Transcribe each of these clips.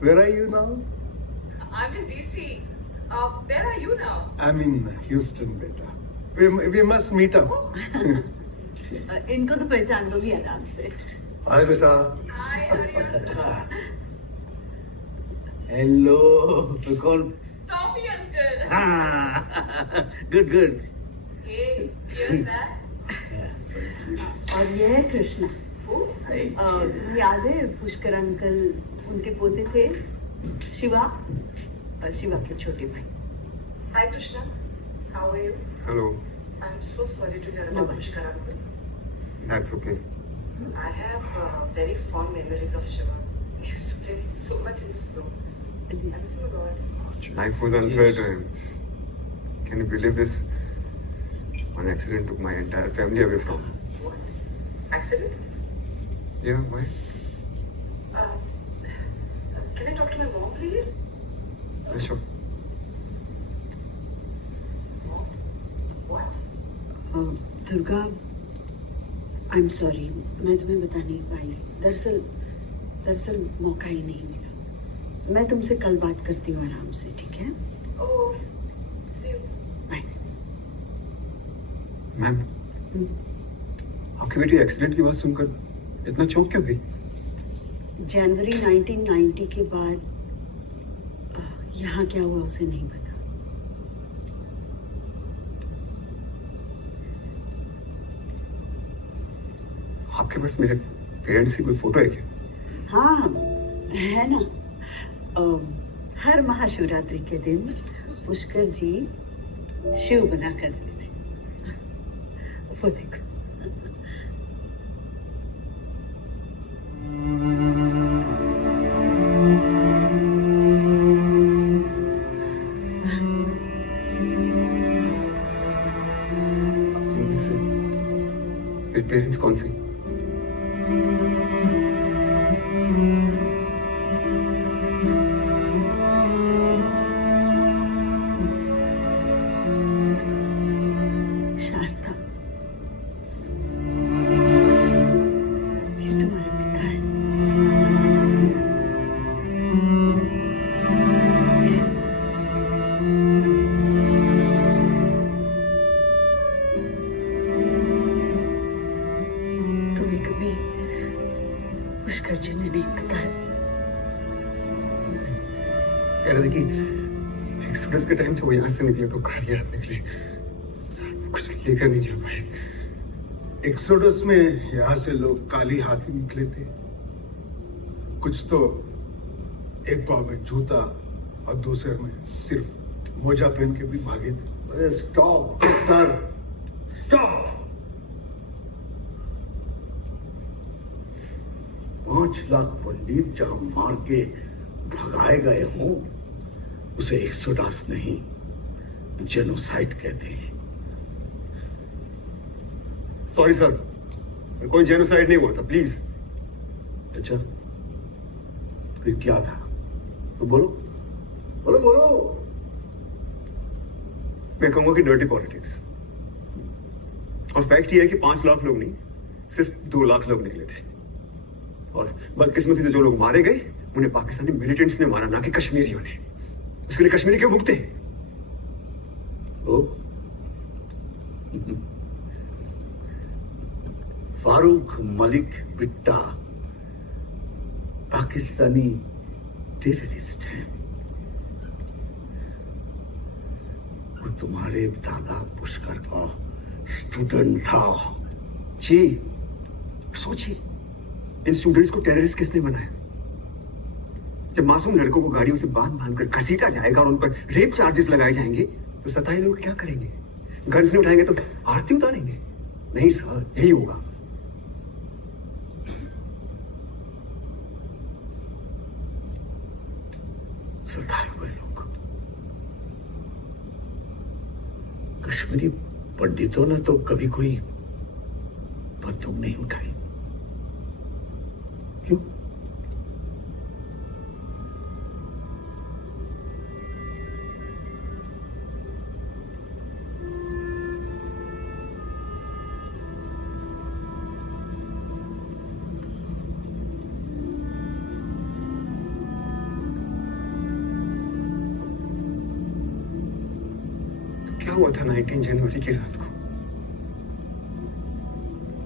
Where are you now? I'm in DC. Where are you now? I'm in Houston, beta. We must meet up. इनको तो पहचान लोगी आराम से. Hi, beta. Hi, Arya. Hello कौन? Toffee uncle. हाँ good good. Hey, here's that. और ये है कृष्णा. Who? याद है पुष्कर अंकल उनके पोते थे शिवा और शिवा के छोटे भाई. Hi, Krishna. How are you? Hello. I'm so sorry to hear No, about but- Pushkar uncle. That's okay. I have very fond memories of Shiva. He used to play so much in the snow. I miss him a lot. Life was unfair to him. Can you believe this? One accident took my entire family away from him. What? Accident? Yeah, why? Can I talk to my mom, please? Yeah, sure. Mom? What? Durga I am sorry, मैं तुम्हें बता नहीं पाई. दरअसल मौका ही नहीं मिला. मैं तुमसे कल बात करती हूँ आराम से, ठीक है? Oh, see you. Bye. Ma'am, आपकी बेटी एक्सीडेंट की बात सुनकर इतना चौंक क्यों गई? जनवरी 1990 के बाद यहाँ क्या हुआ उसे नहीं पता. आपके पास मेरे पेरेंट्स की कोई फोटो है क्या? हाँ है ना. हर महाशिवरात्रि के दिन पुष्कर जी शिव बना करते थे. वो देखो. मेरे पेरेंट्स कौन से? शारदा, ये तुम्हारे पिता है. तुम्हें कभी पुष्कर जी ने नहीं बताया. कह रहे थे कि एक्सोडस के टाइम से वो यहाँ से निकले तो कार याद निकले. साथ कुछ लेकर नहीं चल पाए. एक्सोडस में यहाँ से लोग काली हाथी निकले थे. कुछ तो एक पाँव में जूता और दूसरे में सिर्फ मोजा पहन के भी भागे थे. अरे स्टॉप डॉक्टर, स्टॉप. 5 लाख पंडित जहां मार के भगाए गए हों उसे एक्सोडस नहीं जेनोसाइड कहते हैं. सॉरी सर, कोई जेनोसाइड नहीं हुआ था, प्लीज. अच्छा फिर क्या था? तो बोलो बोलो बोलो. मैं कहूंगा कि डर्टी पॉलिटिक्स. और फैक्ट ये है कि 5 लाख लोग नहीं, सिर्फ 2 लाख लोग निकले थे. और बदकिस्मती से जो लोग मारे गए उन्हें पाकिस्तानी मिलिटेंट्स ने मारा, ना कि कश्मीरियों ने. उसके लिए कश्मीरी क्यों भुगते? ओ फारूक मलिक बिट्टा पाकिस्तानी टेररिस्ट है. वो तुम्हारे दादा पुष्कर का स्टूडेंट था. जी, सोचिए, इन स्टूडेंट्स को टेररिस्ट किसने बनाया? जब मासूम लड़कों को गाड़ियों से बांध बांध कर घसीटा जाएगा और उन पर रेप चार्जेस लगाए जाएंगे तो सताए लोग क्या करेंगे? गन्स नहीं उठाएंगे तो आरती उतारेंगे? नहीं सर, यही होगा. सताए हुए लोग कश्मीरी पंडितों ने तो कभी कोई बंदूक नहीं उठाई. क्यों? हुआ था 19 जनवरी की रात को?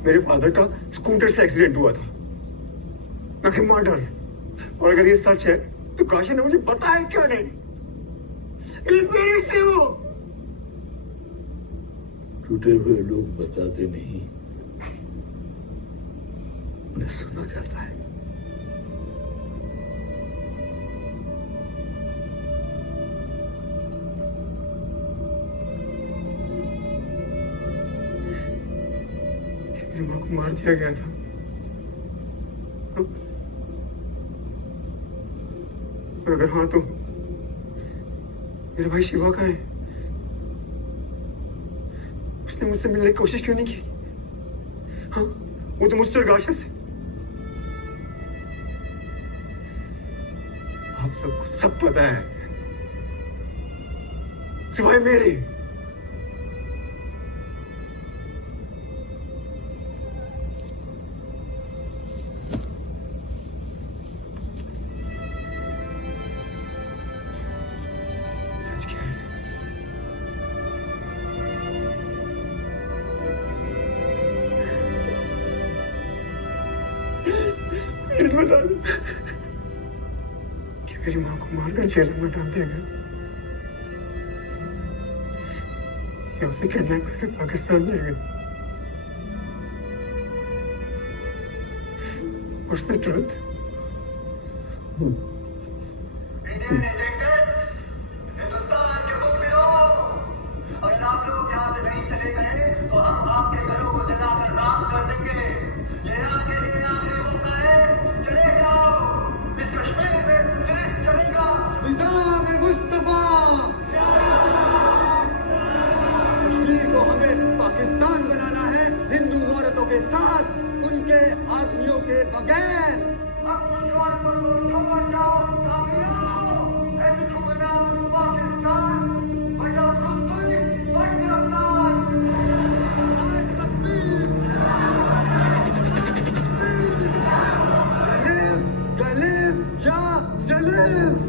मेरे फादर का स्कूटर से एक्सीडेंट हुआ था, ना कि मर्डर। और अगर ये सच है तो काशी ने मुझे बताया क्यों नहीं? मेरे से हो। टूटे हुए लोग बताते नहीं, उन्हें सुना जाता है। मेरी मां को मार दिया गया था। और अगर हाँ तो मेरा भाई शिवा कहाँ है? उसने मुझसे मिलने की कोशिश क्यों नहीं की? हाँ, वो तो मुझसे गाशा से। आप सबको सब पता है, सिवाय मेरे। सच क्या है? प्लीज बता दो कि मेरी मां को मारकर जेल में डाल दिया गया या उसे किडनैप करके पाकिस्तान ले गए। What's the truth? अगर आप लोग यहाँ से नहीं चले गए तो हम आपके घरों को जलाकर राख कर देंगे। ये आपके लिए आखिरी मौका है, चले जाओ। इस कश्मीर में सिर्फ चलेगा निज़ाम मुस्तफा। कश्मीर को हमें पाकिस्तान बनाना है, हिंदू औरतों के साथ, उनके आदमियों के बगैर। अब मुसलमान को छोड़ जाओ, काफी आओ। ऐसे छुपना पाकिस्तान बड़ा रुस्तुई गिरफ्तार। गलीब या जलीब।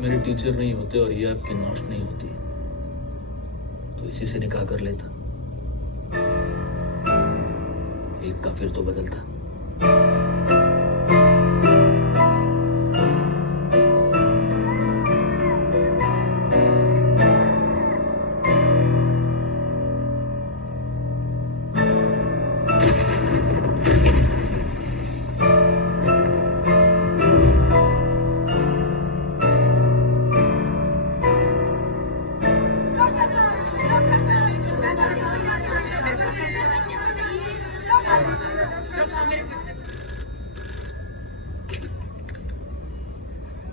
मेरे टीचर नहीं होते और ये आपकी नौश नहीं होती तो इसी से निकाह कर लेता। एक का फिर तो बदलता।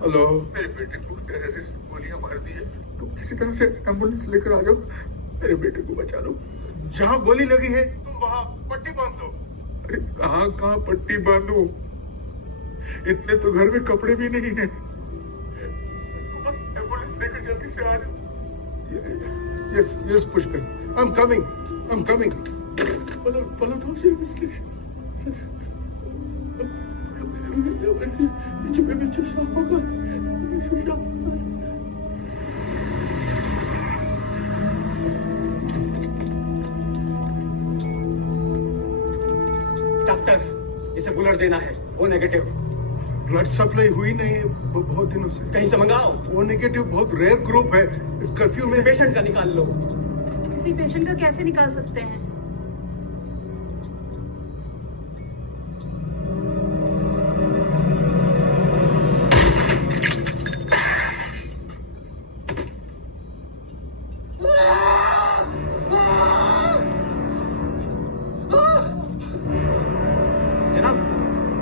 हेलो, मेरे बेटे को टेररिस्ट गोलियां मार दी है, तुम किसी तरह से एम्बुलेंस लेकर आ जाओ, मेरे बेटे को बचा लो। जहाँ गोली लगी है तुम वहाँ पट्टी बांध दो। अरे कहाँ कहाँ पट्टी बांधू? इतने तो घर में कपड़े भी नहीं है। बस एम्बुलेंस लेकर जल्दी से आ जाओ। Yes, Pushkar. I'm coming. Doctor, इसे बुलेट देना है, वो नेगेटिव। ब्लड सप्लाई हुई नहीं है बहुत दिनों से। कहीं से मंगाओ। वो नेगेटिव बहुत रेयर ग्रुप है। इस कर्फ्यू में पेशेंट का निकाल लो। किसी पेशेंट का कैसे निकाल सकते हैं?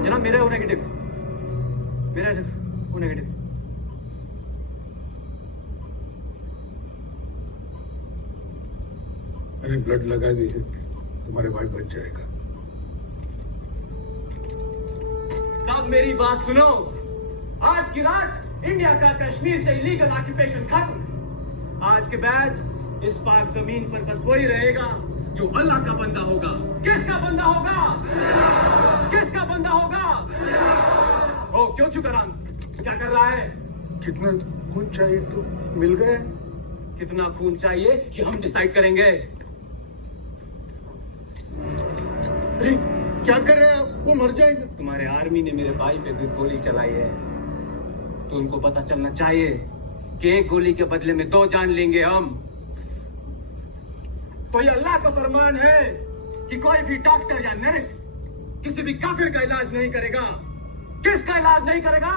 जनाब मेरा ओ नेगेटिव। मेरा ओ नेगेटिव। मैंने ब्लड लगा दी है, तुम्हारे भाई बच जाएगा। सब मेरी बात सुनो। आज की रात इंडिया का कश्मीर से इलीगल ऑक्यूपेशन खत्म। आज के बाद इस पाक जमीन पर बस वही रहेगा जो अल्लाह का बंदा होगा। किसका बंदा होगा? किसका बंदा होगा? ओ क्यों चुप राम? क्या कर रहा है? कितना खून चाहिए तो मिल गए। कितना खून चाहिए ये हम डिसाइड करेंगे। अरे क्या कर रहे हैं आप? वो मर जाएगा। तुम्हारे आर्मी ने मेरे भाई पे गोली चलाई है, तो उनको पता चलना चाहिए कि एक गोली के बदले में 2 जान लेंगे हम। तो ये अल्लाह का फरमान है कि कोई भी डॉक्टर या नर्स किसी भी काफिर का इलाज नहीं करेगा। किसका इलाज नहीं करेगा?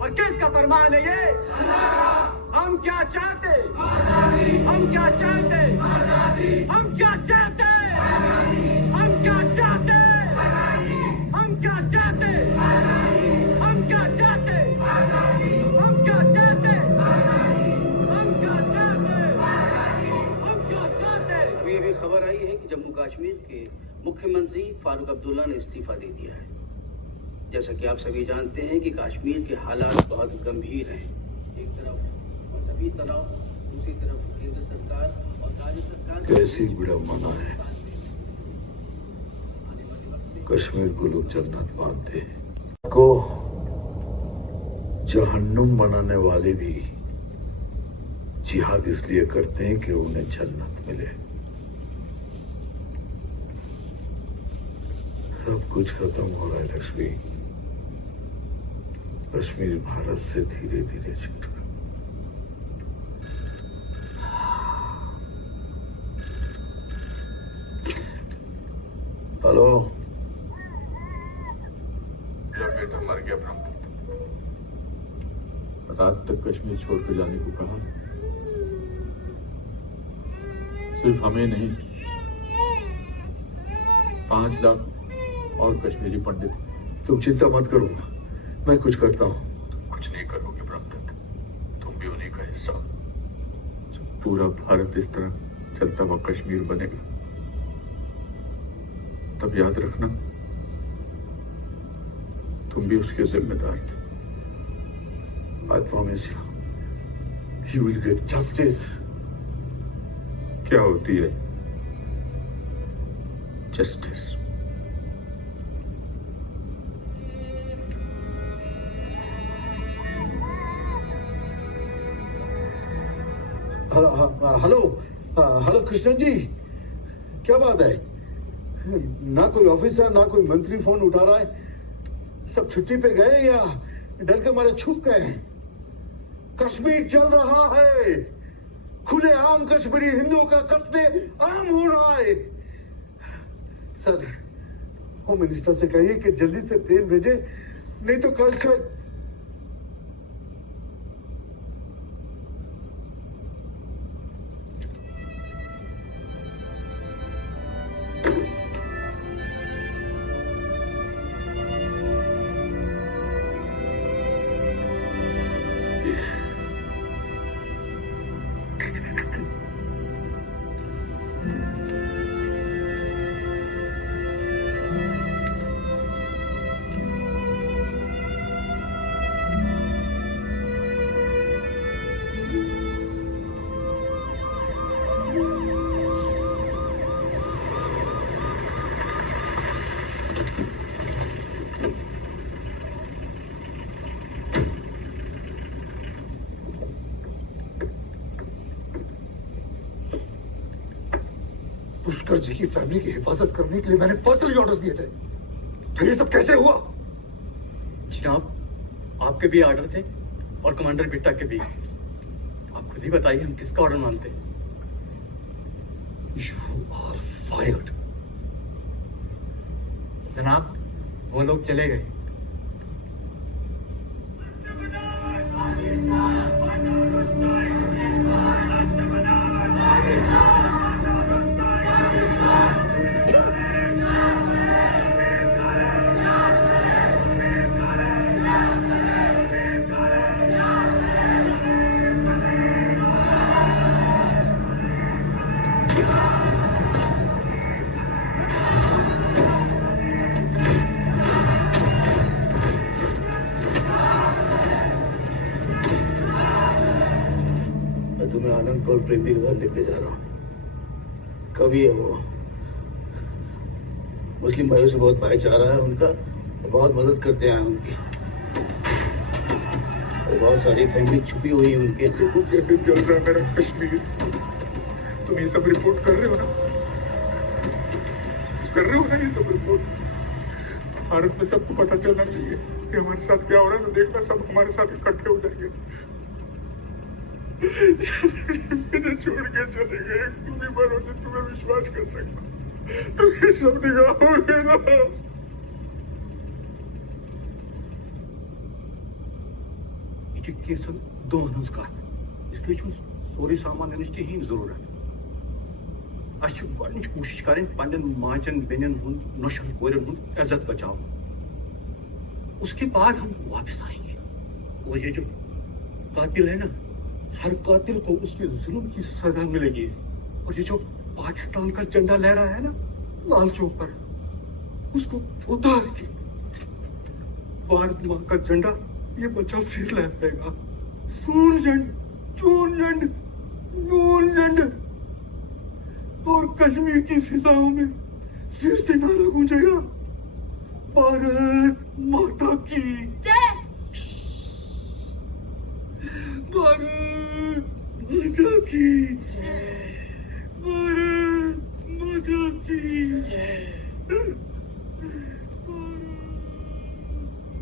और किसका फरमान है ये? हम क्या चाहते? हम क्या चाहते? हम क्या चाहते? हम क्या चाहते? हम क्या चाहते? हम क्या चाहते? हम क्या चाहते? हम क्या चाहते? हम क्या चाहते? अभी अभी खबर आई है कि जम्मू कश्मीर के मुख्यमंत्री फारूक अब्दुल्ला ने इस्तीफा दे दिया है। जैसा कि आप सभी जानते हैं कि कश्मीर के हालात बहुत गंभीर हैं। एक तरफ और सभी तनाव, दूसरी तरफ केंद्र सरकार और राज्य सरकार कैसी विडम्बना है। कश्मीर को लोग जन्नत मानते हैं, को जहन्नुम बनाने वाले भी जिहाद इसलिए करते हैं कि उन्हें जन्नत मिले। सब कुछ खत्म हो रहा है लक्ष्मी। कश्मीर भारत से धीरे धीरे छूट रहा। हेलो, मेरा बेटा मर गया ब्रह्म। रात तक कश्मीर छोड़कर जाने को कहा। सिर्फ हमें नहीं, 5 लाख और कश्मीरी पंडित। तुम चिंता मत करो, मैं कुछ करता हूं। कुछ नहीं करोगे ब्रह्मदत्त, तुम भी उन्हीं का हिस्सा। जब पूरा भारत इस तरह चलता हुआ कश्मीर बनेगा, तब याद रखना तुम भी उसके जिम्मेदार थे। I promise you, you will get justice. क्या होती है जस्टिस? हेलो कृष्णन जी, क्या बात है? ना कोई ऑफिसर ना कोई मंत्री फोन उठा रहा है। सब छुट्टी पे गए या डर के मारे छुप गए हैं? कश्मीर चल रहा है, खुले आम कश्मीरी हिंदुओं का कत्ले आम हो रहा है। सर, होम मिनिस्टर से कहिए कि जल्दी से प्लेन भेजे, नहीं तो कल से पुष्कर जी की फैमिली की हिफाजत करने के लिए मैंने पर्सनली ऑर्डर्स दिए थे। फिर ये सब कैसे हुआ? जनाब, आपके भी ऑर्डर थे और कमांडर बिट्टा के भी। आप खुद ही बताइए हम किसका ऑर्डर मानते हैं? You are fired. जनाब, वो लोग चले गए। तुम्हें आनंद कौर प्रेमी के घर लेके जा रहा हूँ। कभी है वो मुस्लिम भाइयों से बहुत भाईचारा है उनका, बहुत मदद करते हैं उनकी, और बहुत सारी फैमिली छुपी हुई है उनके। देखो कैसे चल रहा है मेरा कश्मीर। तुम ये सब रिपोर्ट कर रहे हो ना? कर रहे हो ना ये सब रिपोर्ट? भारत में सबको पता चलना चाहिए कि हमारे साथ क्या हो रहा है। तो देखना सब हमारे साथ इकट्ठे हो जाएंगे। मुझे छोड़ के चले गए, तुम भी मरो तो तुम्हें विश्वास कर सकता। तुम ये सब दिखाओगे ना? केस दोनों का इसलिए सोरी सामान हन जरूरत। अच कोशिश करें पन्न माचन बेन नौशल कोरन इज्जत बचाओ। उसके बाद हम वापस आएंगे। और ये जो कातिल है ना, हर कातिल को उसके जुल्म की सजा मिलेगी। और ये जो पाकिस्तान का झंडा लहरा है ना लाल चौक पर, उसको उतार के भारत मां का झंडा ये बच्चा फिर लहराएगा। सून झंड, चून झंड, नून झंड, और कश्मीर की फिजाओं में फिर से नारा गूंजेगा, भारत माता की जय। भारत माता की जय। भारत माता की जय।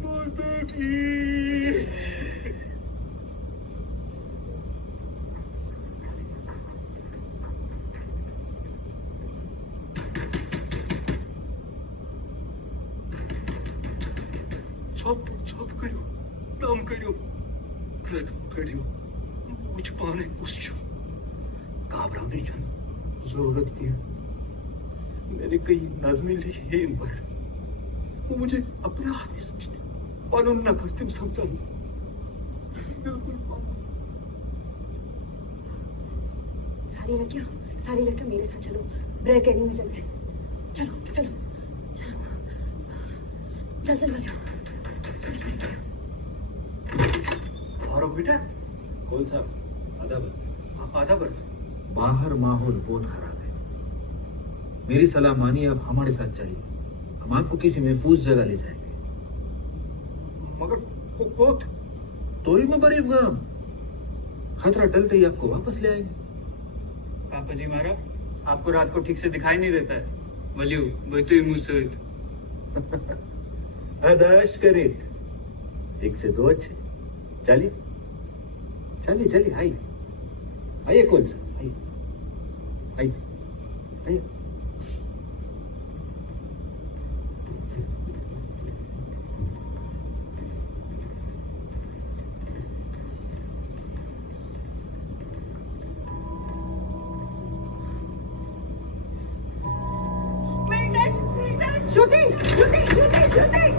माता की सब करो, नाम करो, प्रथम करो, मुझ पाने कुछ घबराने की जरूरत नहीं है। मैंने कई नज़में लिखी है इन पर, वो मुझे अपने आदमी समझते और उन न करते समझा बिल्कुल। सारी लड़कियां मेरे साथ चलो, ब्रेड कैनिंग में चलते हैं। चलो चलो चल चल चल। और बेटा कौन सा? आधा बर्फ। आधा बर्फ। बाहर माहौल बहुत खराब है। मेरी सलाह मानिए, आप हमारे साथ चलिए। हम आपको किसी महफूज जगह ले जाएंगे। मगर कोत तो ही मरीब गाम, खतरा टलते ही आपको वापस ले आएंगे। पापा जी मारा, आपको रात को ठीक से दिखाई नहीं देता है। वलियो बैठो मुंह से अदाश करें एक से दो अच्छे। चलिए चलिए चलिए, आइए आइए, कौन सा आइए आइए आइए। Shooting shooting shooting shooting.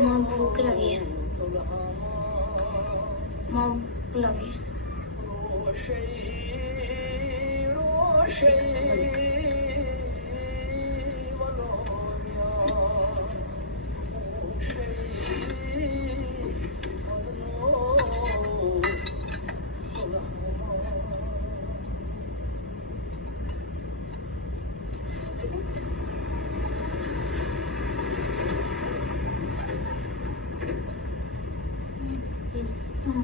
Mom भूख लगी है। मॉम भूख लगी है।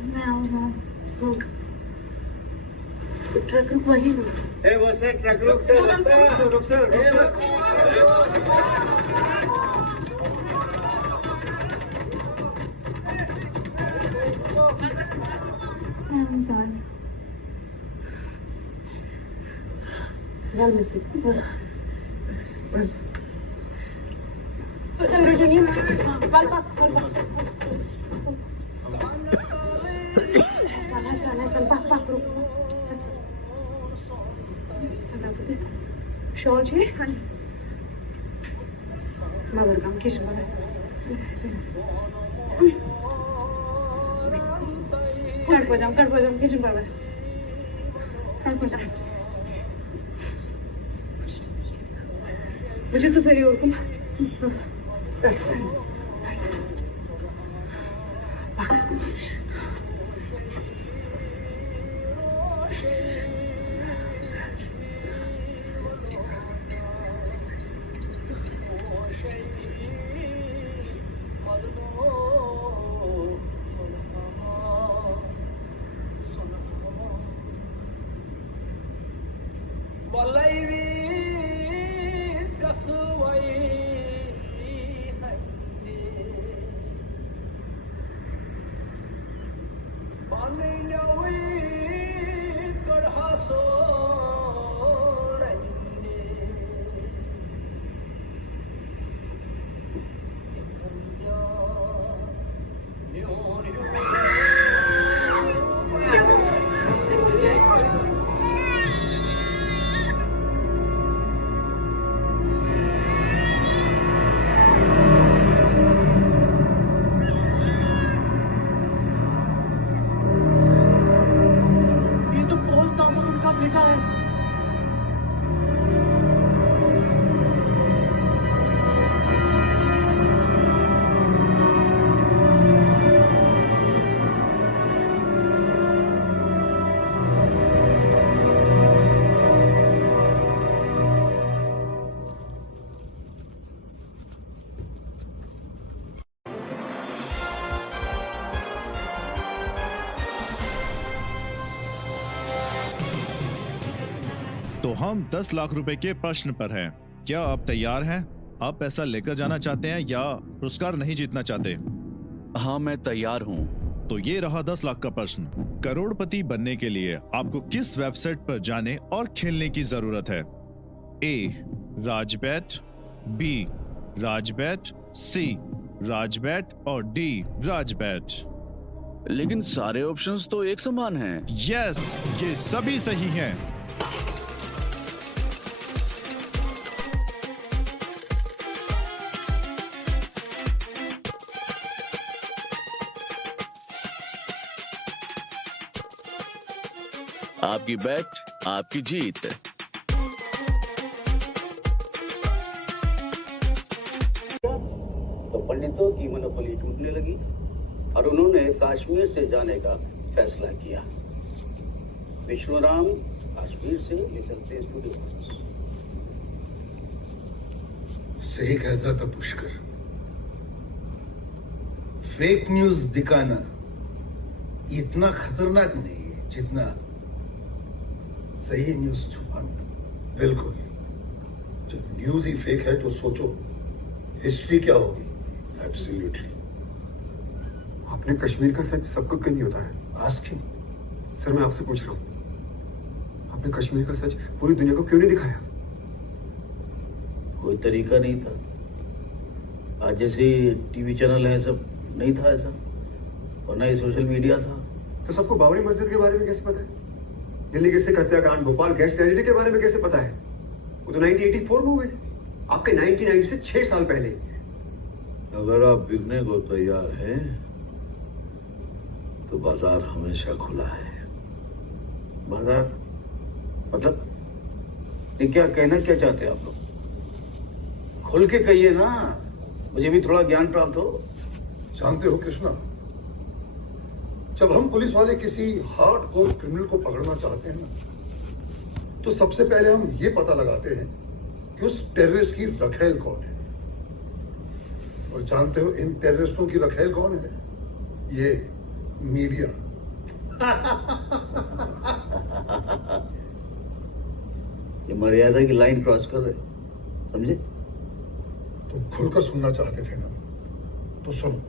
मैं आऊँ ट्रक रुक वही वो सर ट्रक रुक सर शौची मावरगाम केशवाला कड़पोजाम किचन पर कड़पोजाम मुझे तो सही और तो हम 10 लाख रुपए के प्रश्न पर हैं। क्या आप तैयार हैं? आप पैसा लेकर जाना चाहते हैं या पुरस्कार नहीं जीतना चाहते? हाँ, मैं तैयार हूँ। तो ये रहा 10 लाख का प्रश्न। करोड़पति बनने के लिए आपको किस वेबसाइट पर जाने और खेलने की जरूरत है? ए राजबैट, बी राजबैट, सी राजबैट और डी राजबैट। लेकिन सारे ऑप्शंस तो एक समान हैं। यस, ये सभी सही हैं। आपकी बैट, आपकी जीत। तो पंडितों की मोनोपोली टूटने लगी और उन्होंने कश्मीर से जाने का फैसला किया। विष्णुराम कश्मीर से ले चलते स्टूडियो। सही कहता था पुष्कर, फेक न्यूज दिखाना इतना खतरनाक नहीं है जितना सही न्यूज छुपाना। बिल्कुल। जब न्यूज ही फेक है तो सोचो हिस्ट्री क्या होगी। एब्सोल्युटली। आपने कश्मीर का सच सबको क्यों नहीं होता है? आस्किंग। सर मैं आपसे पूछ रहा हूँ, आपने कश्मीर का सच पूरी दुनिया को क्यों नहीं दिखाया? कोई तरीका नहीं था। आज जैसे टीवी चैनल है सब नहीं था ऐसा, और ना ही सोशल मीडिया था। तो सबको बाबरी मस्जिद के बारे में कैसे पता है? दिल्ली के सिख हत्याकांड, भोपाल गैस ट्रेजेडी के बारे में कैसे पता है? वो तो 1984 में हुए थे, आपके 1990 से 6 साल पहले। अगर आप बिकने को तैयार हैं तो बाजार हमेशा खुला है। बाजार मतलब ये क्या कहना क्या चाहते हैं आप लोग? खुल के कहिए ना, मुझे भी थोड़ा ज्ञान प्राप्त हो। जानते हो कृष्णा, जब हम पुलिस वाले किसी हार्डकोर क्रिमिनल को पकड़ना चाहते हैं ना, तो सबसे पहले हम ये पता लगाते हैं कि उस टेररिस्ट की रखेल कौन है। और जानते हो इन टेररिस्टों की रखेल कौन है? ये मीडिया। ये मर्यादा की लाइन क्रॉस कर रहे, समझे? तुम खुलकर सुनना चाहते थे ना, तो सुनो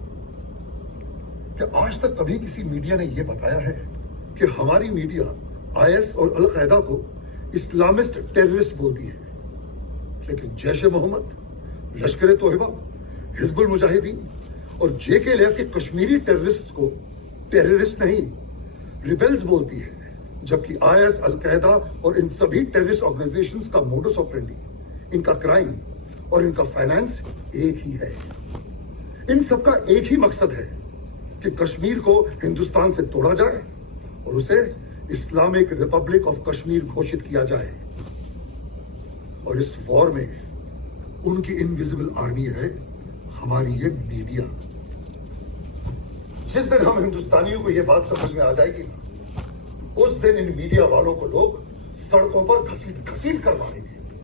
कि आज तक कभी किसी मीडिया ने यह बताया है कि हमारी मीडिया आईएस और अल कायदा को इस्लामिस्ट टेररिस्ट बोलती है, लेकिन जैश-ए मोहम्मद, लश्कर ए तोयबा, हिजबुल मुजाहिदीन और JK के कश्मीरी टेररिस्ट को टेररिस्ट नहीं रिबेल्स बोलती है, जबकि आईएस, अल कायदा और इन सभी टेररिस्ट ऑर्गेनाइजेशंस का मोडस ऑपरेंडी, इनका क्राइम और इनका फाइनेंस एक ही है। इन सबका एक ही मकसद है कि कश्मीर को हिंदुस्तान से तोड़ा जाए और उसे इस्लामिक रिपब्लिक ऑफ कश्मीर घोषित किया जाए। और इस वॉर में उनकी इनविजिबल आर्मी है हमारी ये मीडिया। जिस दिन हम हिंदुस्तानियों को यह बात समझ में आ जाएगी ना, उस दिन इन मीडिया वालों को लोग सड़कों पर घसीट घसीट कर मारेंगे।